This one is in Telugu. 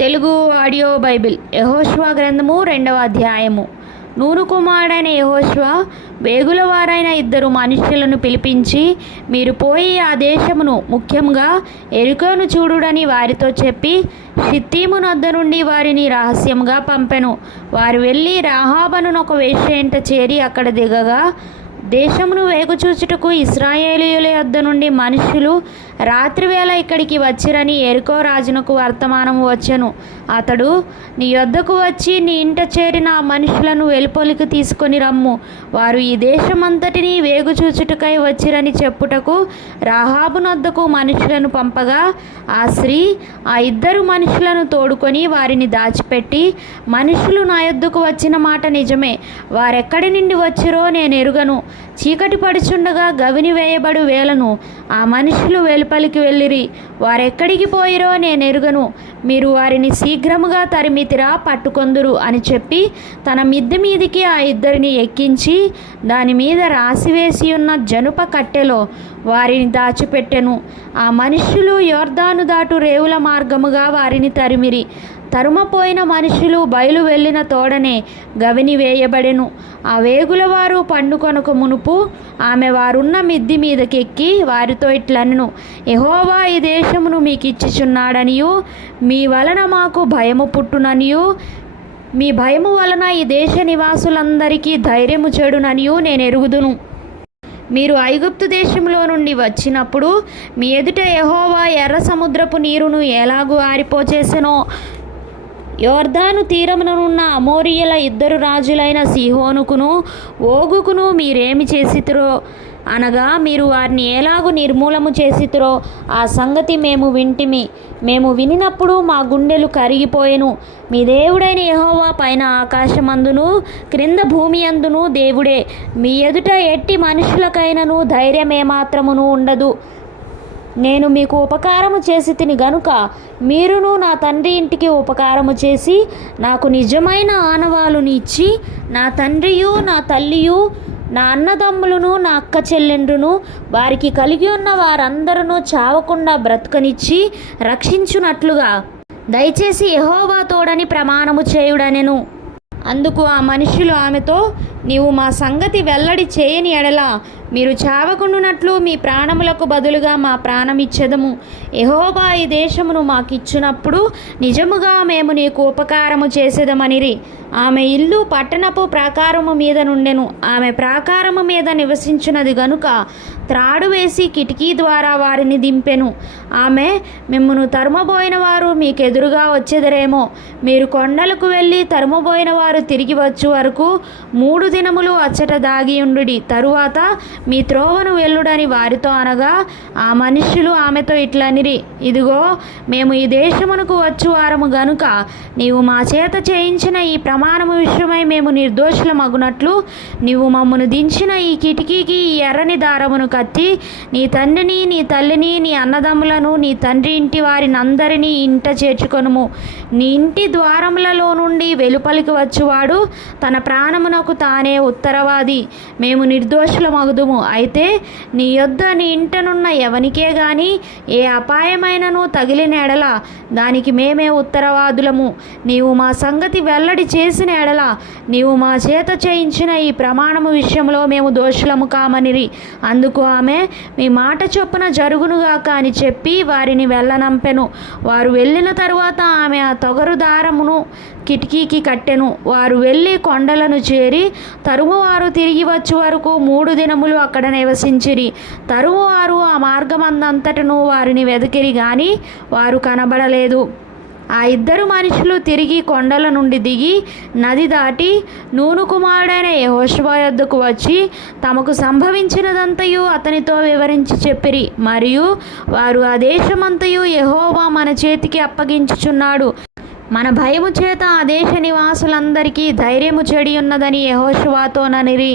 తెలుగు ఆడియో బైబిల్ యెహోషువ గ్రంథము 2వ అధ్యాయము. నూను కుమారుడైన యెహోషువ వేగుల వారైన 2 మనుష్యులను పిలిపించి, మీరు పోయి ఆ దేశమును, ముఖ్యంగా యెరికోను చూడుడని వారితో చెప్పి, షిత్తీము నొద్ద నుండి వారిని రహస్యంగా పంపెను. వారు వెళ్ళి రాహాబనునొక వేశ్య ఇంట చేరి అక్కడ దిగగా, దేశమును వేగుచూచుటకు ఇశ్రాయేలీయుల యొద్ద నుండి మనుష్యులు రాత్రివేళ ఇక్కడికి వచ్చిరని యెరికో రాజునకు వర్తమానము వచ్చెను. అతడు, నీ యొద్దకు వచ్చి నీ ఇంట చేరిన ఆ మనుషులను వెలుపలికి తీసుకొని రమ్ము, వారు ఈ దేశమంతటిని వేగుచూచుటకై వచ్చిరని చెప్పుటకు రాహాబు నొద్దకు మనుషులను పంపగా, ఆ స్త్రీ ఆ 2 మనుషులను తోడుకొని వారిని దాచిపెట్టి, మనుషులు నా యొద్దకు వచ్చిన మాట నిజమే, వారెక్కడి నుండి వచ్చిరో నేను ఎరుగను. చీకటి పడుచుండగా గవిని వేయబడు వేళను ఆ మనుషులు వెలుపలికి వెళ్ళిరి, వారెక్కడికి పోయిరో నేను ఎరుగను. మీరు వారిని శీఘ్రముగా తరిమితిరా, పట్టుకొందురు అని చెప్పి తన మిద్దె మీదికి ఆ 2 ఎక్కించి దాని మీద రాసివేసి ఉన్న జనుప కట్టెలో వారిని దాచిపెట్టెను. ఆ మనుష్యులు యొర్దాను దాటు రేవుల మార్గముగా వారిని తరిమిరి. తరుమపోయిన మనుషులు బయలు వెళ్ళిన తోడనే గవిని వేయబడెను. ఆ వేగులవారు పండుకొనక మునుపు ఆమె వారున్న మిద్ది మీదకెక్కి వారితో ఇట్లనెను, యెహోవా ఈ దేశమును మీకిచ్చుచున్నాడనియు, మీ వలన మాకు భయము పుట్టుననియు, మీ భయము వలన ఈ దేశ నివాసులందరికీ ధైర్యము చెడుననియు నేను ఎరుగుదును. మీరు ఐగుప్తు దేశంలో నుండి వచ్చినప్పుడు మీ ఎదుట యెహోవా ఎర్ర సముద్రపు నీరును ఎలాగూ ఆరిపోచేసెనో, యొర్దాను తీరముననున్న అమోరీయుల 2 రాజులైన సీహోనుకును ఓగుకును మీరేమి చేసితిరో, అనగా మీరు వారిని ఎలాగూ నిర్మూలము చేసితిరో ఆ సంగతి మేము వింటిమి. మేము వినినప్పుడు మా గుండెలు కరిగిపోయెను. మీ దేవుడైన యెహోవా పైన ఆకాశమందును క్రింద భూమి అందును దేవుడే. మీ ఎదుట ఎట్టి మనుషులకైనను ధైర్యమేమాత్రమును ఉండదు. నేను మీకు ఉపకారము చేసి తిని గనుక మీరును నా తండ్రి ఇంటికి ఉపకారము చేసి నాకు నిజమైన ఆనవాలుని ఇచ్చి, నా తండ్రియు నా తల్లియు నా అన్నదమ్ములను నా అక్క చెల్లెండ్రును వారికి కలిగి ఉన్న వారందరూ చావకుండా బ్రతుకనిచ్చి రక్షించునట్లుగా దయచేసి యెహోవా తోడని ప్రమాణము చేయుడనెను. అందుకు ఆ మనుష్యులు ఆమెతో, నీవు మా సంగతి వెల్లడి చేయని ఎడల మీరు చావకుండునట్లు మీ ప్రాణములకు బదులుగా మా ప్రాణమిచ్చెదము. యెహోవా ఈ దేశమును మాకిచ్చునప్పుడు నిజముగా మేము నీకు ఉపకారము చేసేదమనిరి. ఆమె ఇల్లు పట్టణపు ప్రాకారము మీద నుండెను. ఆమె ప్రాకారము మీద నివసించున్నది గనుక త్రాడు వేసి కిటికీ ద్వారా వారిని దింపెను. ఆమె, మిమ్మును తరుమబోయిన వారు మీకెదురుగా వచ్చెదరేమో, మీరు కొండలకు వెళ్ళి తరుమబోయిన వారు తిరిగి వచ్చు వరకు 3 దినములు అచ్చట దాగియుండుడి, తరువాత మీ త్రోవను వెళ్ళుడని వారితో అనగా, ఆ మనుష్యులు ఆమెతో ఇట్లనిరి, ఇదిగో మేము ఈ దేశమునకు వచ్చు వారము గనుక నీవు మా చేత చేయించిన ఈ ప్రమాణము విషయమై మేము నిర్దోషులమగునట్లు నీవు మమ్మను దించిన ఈ కిటికీకి ఈ ఎర్రని దారమును కత్తి నీ తండ్రిని నీ తల్లిని నీ అన్నదమ్ములను నీ తండ్రి ఇంటి వారినందరినీ ఇంట చేర్చుకొనుము. నీ ఇంటి ద్వారములలో నుండి వెలుపలికి వచ్చువాడు తన ప్రాణమునకు తానే ఉత్తరవాది. మేము నిర్దోషులమగుదుము. అయితే నీ యొద్ద నీ ఇంటనున్న ఎవనికే గాని ఏ అపాయమైనను తగిలిన ఎడల దానికి మేమే ఉత్తరవాదులము. నీవు మా సంగతి వెల్లడి చేసిన ఎడల నీవు మా చేత చేయించిన ఈ ప్రమాణము విషయంలో మేము దోషులము కామనిరి. అందుకు ఆమె, మీ మాట చొప్పున జరుగునుగాక అని చెప్పి వారిని వెళ్ళనంపెను. వారు వెళ్ళిన తరువాత ఆమె ఆ తొగరు దారమును కిటికీకి కట్టెను. వారు వెళ్ళి కొండలను చేరి తరుమువారు తిరిగి వచ్చు వరకు 3 దినములు అక్కడ నివసించిరి. తరుమువారు ఆ మార్గమందంతటను వారిని వెదికిరి గాని వారు కనబడలేదు. ఆ 2 మనుషులు తిరిగి కొండల నుండి దిగి నది దాటి నూను కుమారుడైన యెహోషువ యొద్దకు వచ్చి తమకు సంభవించినదంతయు అతనితో వివరించి చెప్పిరి. మరియు వారు ఆ దేశమంతయు యెహోవా మన చేతికి అప్పగించుచున్నాడు, మన భయము చేత ఆ దేశ నివాసులందరికీ ధైర్యము చెడి ఉన్నదని యెహోషువతో ననిరి.